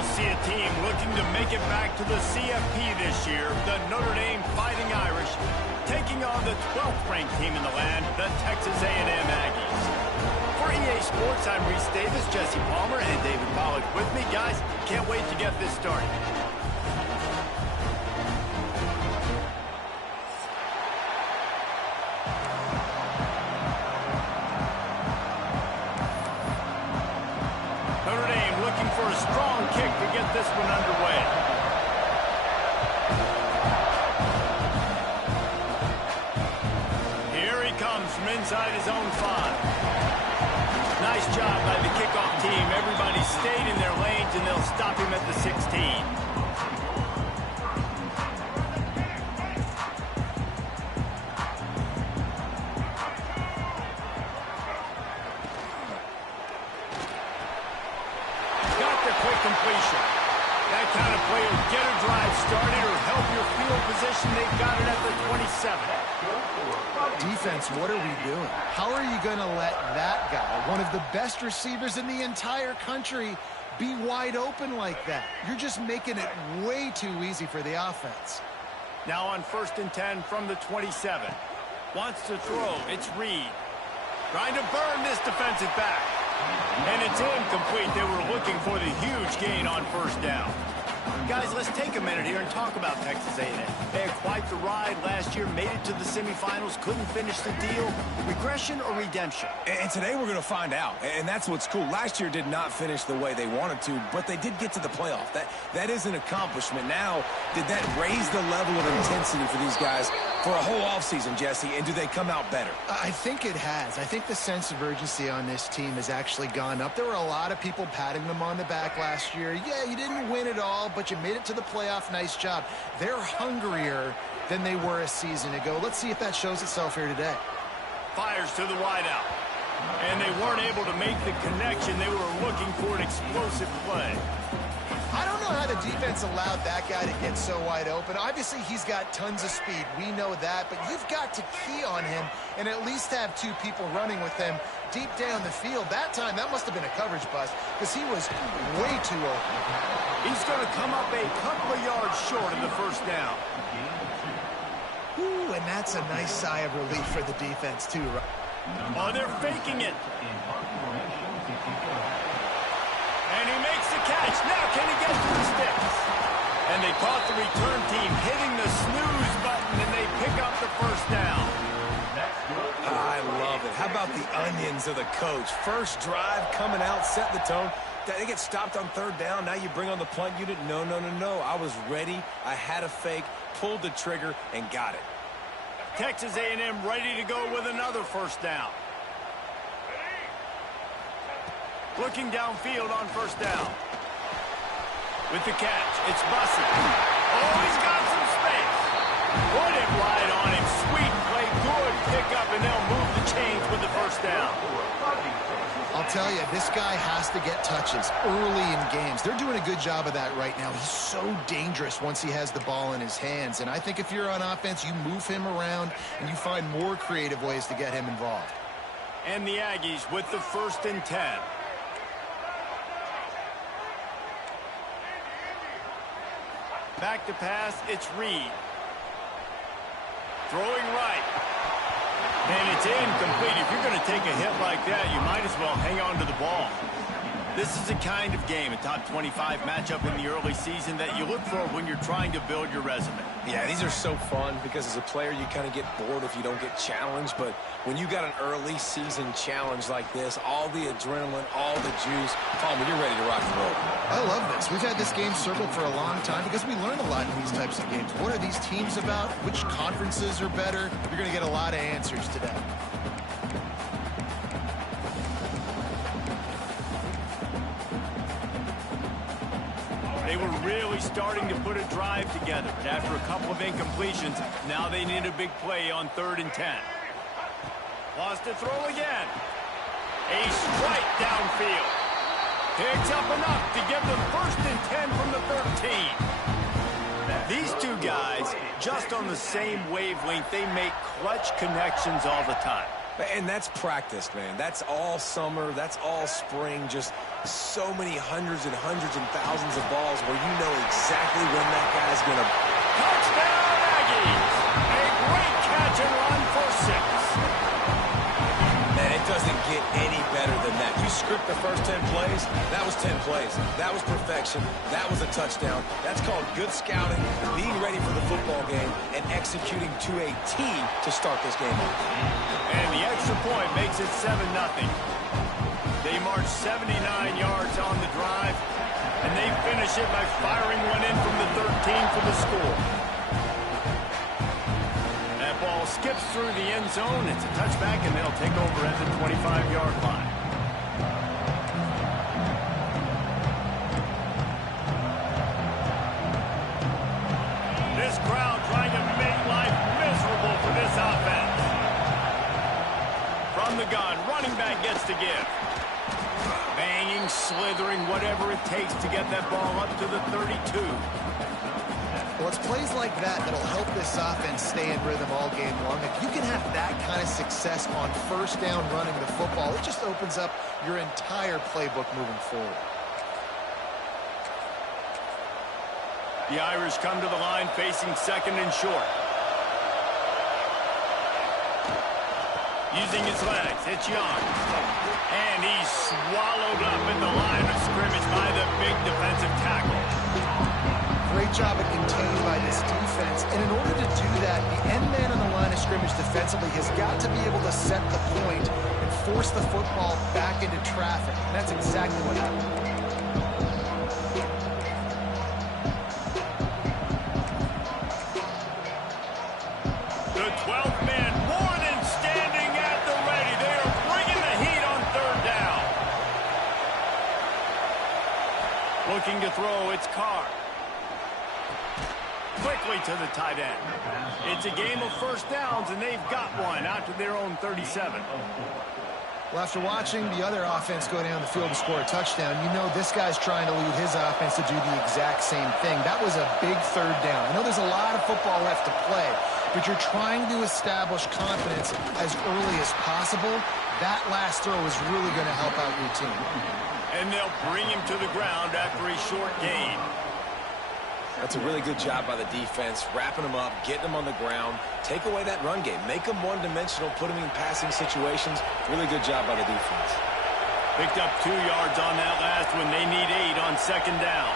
We'll see a team looking to make it back to the CFP this year, the Notre Dame Fighting Irish, taking on the 12th ranked team in the land, the Texas A&M Aggies. For EA Sports, I'm Reese Davis, Jesse Palmer, and David Pollack with me. Guys, can't wait to get this started. Notre Dame looking for a strong kick to get this one underway. Here he comes from inside his own 5. Nice job by the kickoff team. Everybody stayed in their lanes, and they'll stop him at the 16. Completion. That kind of play will get a drive started or help your field position. They've got it at the 27. Defense, what are we doing? How are you going to let that guy, one of the best receivers in the entire country, be wide open like that? You're just making it way too easy for the offense. Now on 1st and 10 from the 27. Wants to throw. It's Reed. Trying to burn this defensive back. And it's incomplete. They were looking for the huge gain on 1st down. Guys, let's take a minute here and talk about Texas A&M. They had quite the ride last year, made it to the semifinals, couldn't finish the deal. Regression or redemption? And today we're going to find out, and that's what's cool. Last year did not finish the way they wanted to, but they did get to the playoff. That is an accomplishment. Now, did that raise the level of intensity for these guys for a whole offseason, Jesse, and do they come out better? I think it has. I think the sense of urgency on this team has actually gone up. There were a lot of people patting them on the back last year. Yeah, you didn't win it all, but you made it to the playoff. Nice job. They're hungrier than they were a season ago. Let's see if that shows itself here today. Fires to the wideout. And they weren't able to make the connection. They were looking for an explosive play. I don't know how the defense allowed that guy to get so wide open. Obviously, he's got tons of speed. We know that, but you've got to key on him and at least have 2 people running with him deep down the field. That time, that must have been a coverage bust because he was way too open. He's going to come up a couple of yards short of the 1st down. Ooh, and that's a nice sigh of relief for the defense, too. Oh, they're faking it. And he makes the catch. Now can he get to the sticks? And they caught the return team hitting the snooze button, and they pick up the 1st down. I love it. How about the onions of the coach? First drive, coming out, set the tone. They get stopped on 3rd down. Now you bring on the punt unit. No. I was ready. I had a fake, pulled the trigger, and got it. Texas A&M ready to go with another 1st down. Looking downfield on 1st down. With the catch, it's Bussey. Oh, he's got some space. Put it right on him. Sweet play, good pickup, and they'll move the chains with the 1st down. I'll tell you, this guy has to get touches early in games. They're doing a good job of that right now. He's so dangerous once he has the ball in his hands. And I think if you're on offense, you move him around and you find more creative ways to get him involved. And the Aggies with the 1st and 10. Back to pass, it's Reed. Throwing right. And it's incomplete. If you're going to take a hit like that, you might as well hang on to the ball. This is a kind of game, a top 25 matchup in the early season that you look for when you're trying to build your resume. Yeah, these are so fun because as a player, you kind of get bored if you don't get challenged. But when you got an early season challenge like this, all the adrenaline, all the juice, Palmer, you're ready to rock and roll. I love this. We've had this game circled for a long time because we learn a lot in these types of games. What are these teams about? Which conferences are better? You're going to get a lot of answers today. They were really starting to put a drive together. But after a couple of incompletions, now they need a big play on 3rd and 10. Lost to throw again. A strike downfield. Picks up enough to give them 1st and 10 from the 13. These two guys, just on the same wavelength, they make clutch connections all the time. And that's practice, man. That's all summer. That's all spring. Just so many hundreds and thousands of balls where you know exactly when that guy's going to... Touchdown, Aggies! A great catch and run for 6. Man, it doesn't get any better than that. You script the first 10 plays, that was 10 plays. That was perfection. That was a touchdown. That's called good scouting, being ready for the football game, and executing to a T to start this game off. And the extra point makes it 7-0. They march 79 yards on the drive, and they finish it by firing one in from the 13 for the score. That ball skips through the end zone. It's a touchback, and they'll take over at the 25-yard line. This crowd trying to make life miserable for this offense. From the gun, running back gets to give. Banging, slithering, whatever it takes to get that ball up to the 32. Well, it's plays like that that'll help this offense stay in rhythm all game long. If you can have that kind of success on first down running the football, it just opens up your entire playbook moving forward. The Irish come to the line facing second and short. Using his legs, it's Young. And he's swallowed up in the line of scrimmage by the big defensive tackle. Great job of containing by this defense. And in order to do that, the end man on the line of scrimmage defensively has got to be able to set the point and force the football back into traffic. And that's exactly what happened. The 12th man more than standing at the ready. They are bringing the heat on third down. Looking to throw, it's Carr. Quickly to the tight end. It's a game of first downs, and they've got one out to their own 37. Well, after watching the other offense go down the field and score a touchdown, you know this guy's trying to lead his offense to do the exact same thing. That was a big third down. I know there's a lot of football left to play, but you're trying to establish confidence as early as possible. That last throw is really going to help out your team. And they'll bring him to the ground after a short gain. That's a really good job by the defense, wrapping them up, getting them on the ground, take away that run game, make them one-dimensional, put them in passing situations. Really good job by the defense. Picked up 2 yards on that last one. They need 8 on second down.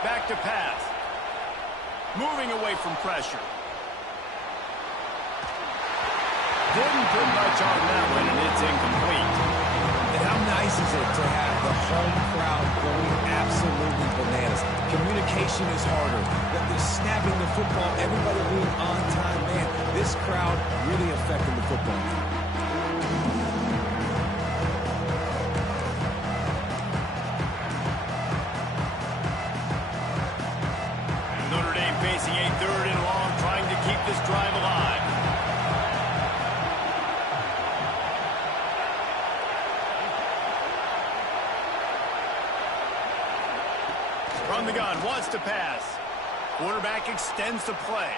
Back to pass. Moving away from pressure. Didn't put much on that one, and it's incomplete. And how nice is it to have the home crowd going absolutely bananas? Communication is harder. The snapping the football, everybody being on time. Man, this crowd really affecting the football game. Notre Dame facing a third and long, trying to keep this drive alive. From the gun, wants to pass. Quarterback extends the play.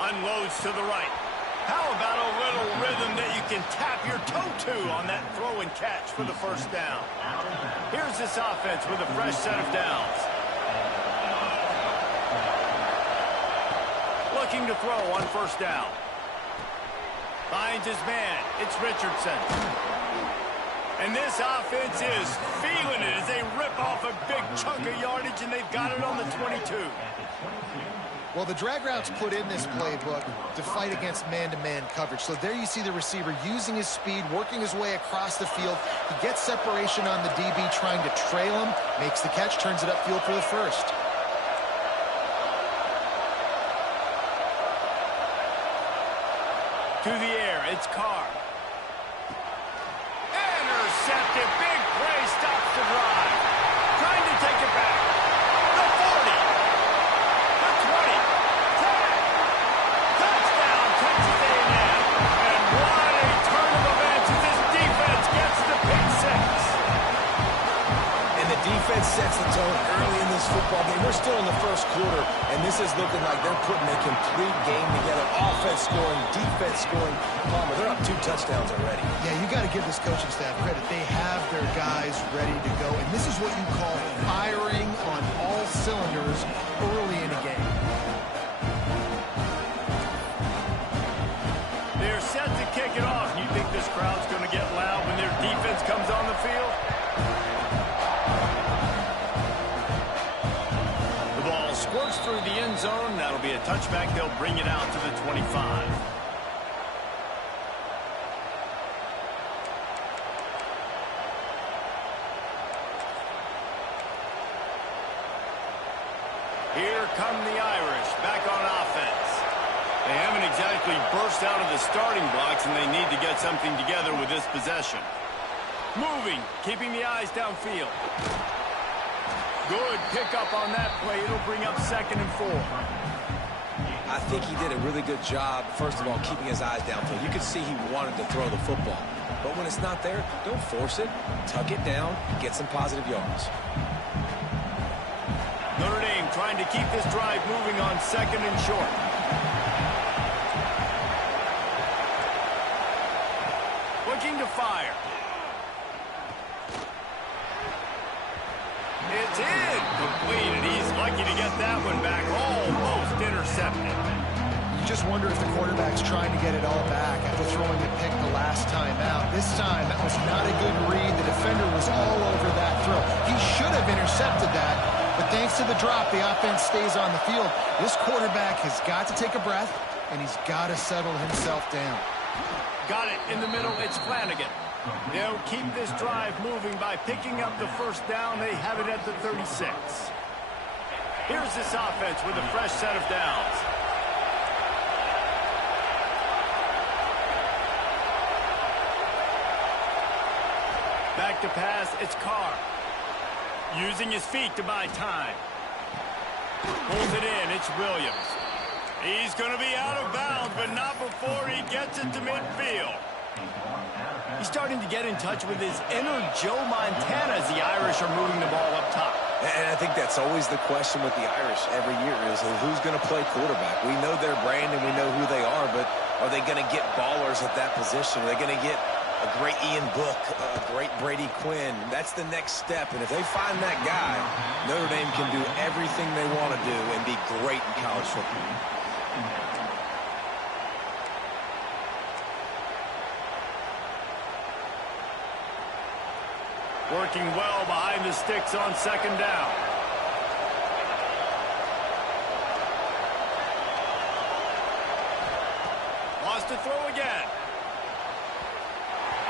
Unloads to the right. How about a little rhythm that you can tap your toe to on that throw and catch for the first down? Here's this offense with a fresh set of downs. Looking to throw on first down. Finds his man. It's Richardson. And this offense is feeling it as they rip off a big chunk of yardage, and they've got it on the 22. Well, the drag routes put in this playbook to fight against man-to-man coverage. So there you see the receiver using his speed, working his way across the field. He gets separation on the DB, trying to trail him, makes the catch, turns it upfield for the first. To the air, it's Carr. Intercepted, big play, stops the drive. Trying to take it back. The 40. The 20. 10. Touchdown, Texas A&M. And what a turn of events as this defense gets the pick six. And the defense defense sets the tone early in this football game. We're still in the first quarter, and this is looking like they're putting a complete game together. Offense scoring, defense scoring. Palmer, they're up 2 touchdowns already. Yeah, you got to give this coaching staff credit. They have their guys ready to go, and this is what you call firing on all cylinders early in a game. They're set to kick it off. You think this crowd's going to get loud when their defense comes on the field? The ball squirts through the end zone. That'll be a touchback. They'll bring it out to the 25. Here come the Irish back on offense. They haven't exactly burst out of the starting blocks, and they need to get something together with this possession. Moving, keeping the eyes downfield. Good pickup on that play. It'll bring up 2nd and 4. I think he did a really good job, first of all, keeping his eyes downfield. You could see he wanted to throw the football. But when it's not there, don't force it. Tuck it down, get some positive yards. Notre Dame trying to keep this drive moving on 2nd and short. Looking to fire. It's in. Complete, and he's lucky to get that one back. Almost intercepted. You just wonder if the quarterback's trying to get it all back after throwing a pick the last time out. This time, that was not a good read. The defender was all over that throw. He should have intercepted that, but thanks to the drop, the offense stays on the field. This quarterback has got to take a breath, and he's got to settle himself down. Got it in the middle. It's Flanagan. They'll keep this drive moving by picking up the first down. They have it at the 36. Here's this offense with a fresh set of downs. Back to pass. It's Carr. Using his feet to buy time. Pulls it in. It's Williams. He's going to be out of bounds, but not before he gets it to midfield. He's starting to get in touch with his inner Joe Montana as the Irish are moving the ball up top. And I think that's always the question with the Irish every year is who's going to play quarterback. We know their brand and we know who they are, but are they going to get ballers at that position? Are they going to get a great Ian Book, a great Brady Quinn? That's the next step. And if they find that guy, Notre Dame can do everything they want to do and be great in college football. Working well behind the sticks on 2nd down. Lost to throw again.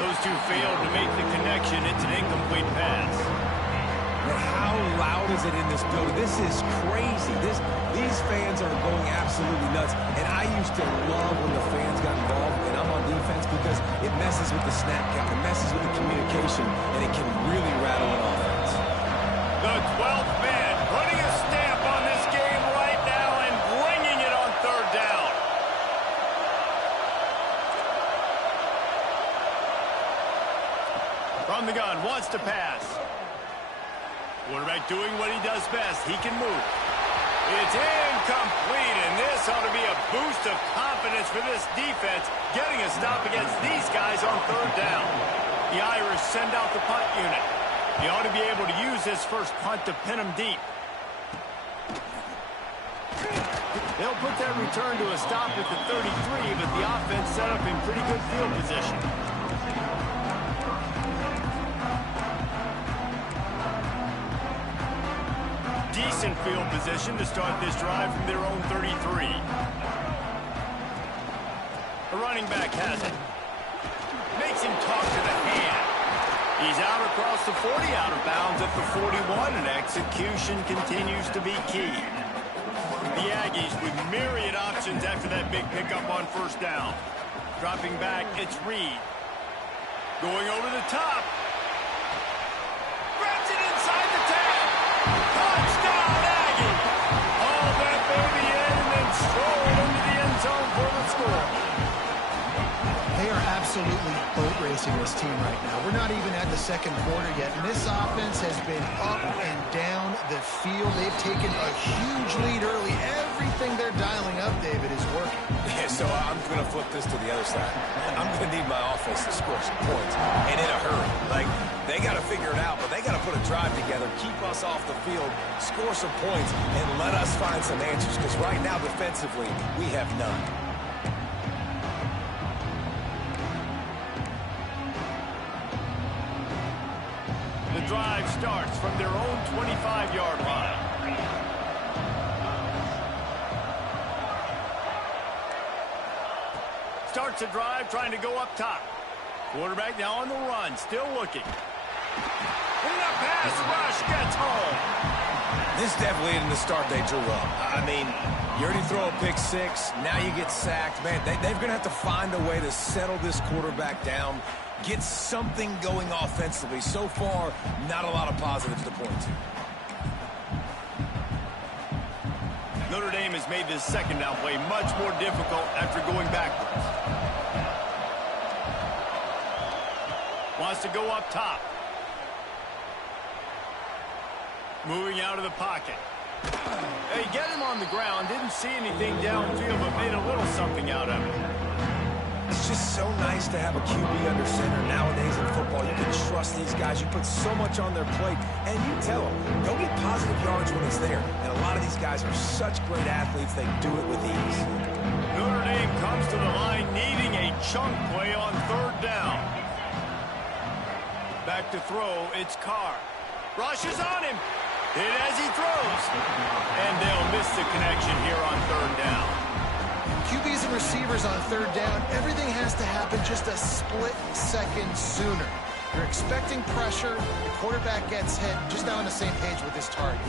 Those two failed to make the connection. It's an incomplete pass. But how loud is it in this building? This is crazy. These fans are going absolutely nuts. And I used to love when the fans got involved, and I'm on defense, because it messes with the snap count. It messes with the communication, and it can really rattle an offense. The 12th man putting a stamp on this game right now and bringing it on 3rd down. From the gun, wants to pass. Quarterback doing what he does best. He can move. It's incomplete, and this ought to be a boost of confidence for this defense, getting a stop against these guys on 3rd down. The Irish send out the punt unit. He ought to be able to use this first punt to pin him deep. They'll put that return to a stop at the 33, but the offense set up in pretty good field position. Decent field position to start this drive from their own 33. The running back has it. Makes him talk to the hand. He's out across the 40, out of bounds at the 41, and execution continues to be key. The Aggies with myriad options after that big pickup on 1st down. Dropping back, it's Reed. Going over the top. Grabs it inside the 10. Touchdown, Aggie! All that baby in and then stroll into the end zone for the score. They are absolutely absolutely boat racing this team right now. We're not even at the second quarter yet, and this offense has been up and down the field. They've taken a huge lead early. Everything they're dialing up, David, is working. Yeah, so I'm going to flip this to the other side. I'm going to need my offense to score some points, and in a hurry. Like, they got to figure it out, but they got to put a drive together, keep us off the field, score some points, and let us find some answers, because right now, defensively, we have none. The drive starts from their own 25-yard line. Starts a drive trying to go up top. Quarterback now on the run, still looking. And the pass rush gets home. This definitely isn't the start they drew up. I mean, you already throw a pick six, now you get sacked. Man, they're going to have to find a way to settle this quarterback down, get something going offensively. So far, not a lot of positives to point to. Notre Dame has made this second down play much more difficult after going backwards. Wants to go up top. Moving out of the pocket. They get him on the ground. Didn't see anything downfield, but made a little something out of it. It's just so nice to have a QB under center nowadays in football. You can trust these guys. You put so much on their plate, and you tell them, go get positive yards when it's there. And a lot of these guys are such great athletes, they do it with ease. Notre Dame comes to the line needing a chunk play on third down. Back to throw, it's Carr. Rushes on him. Hit as he throws. And they'll miss the connection here on third down. QBs and receivers on third down, everything has to happen just a split second sooner. You're expecting pressure. The quarterback gets hit, just not on the same page with his target.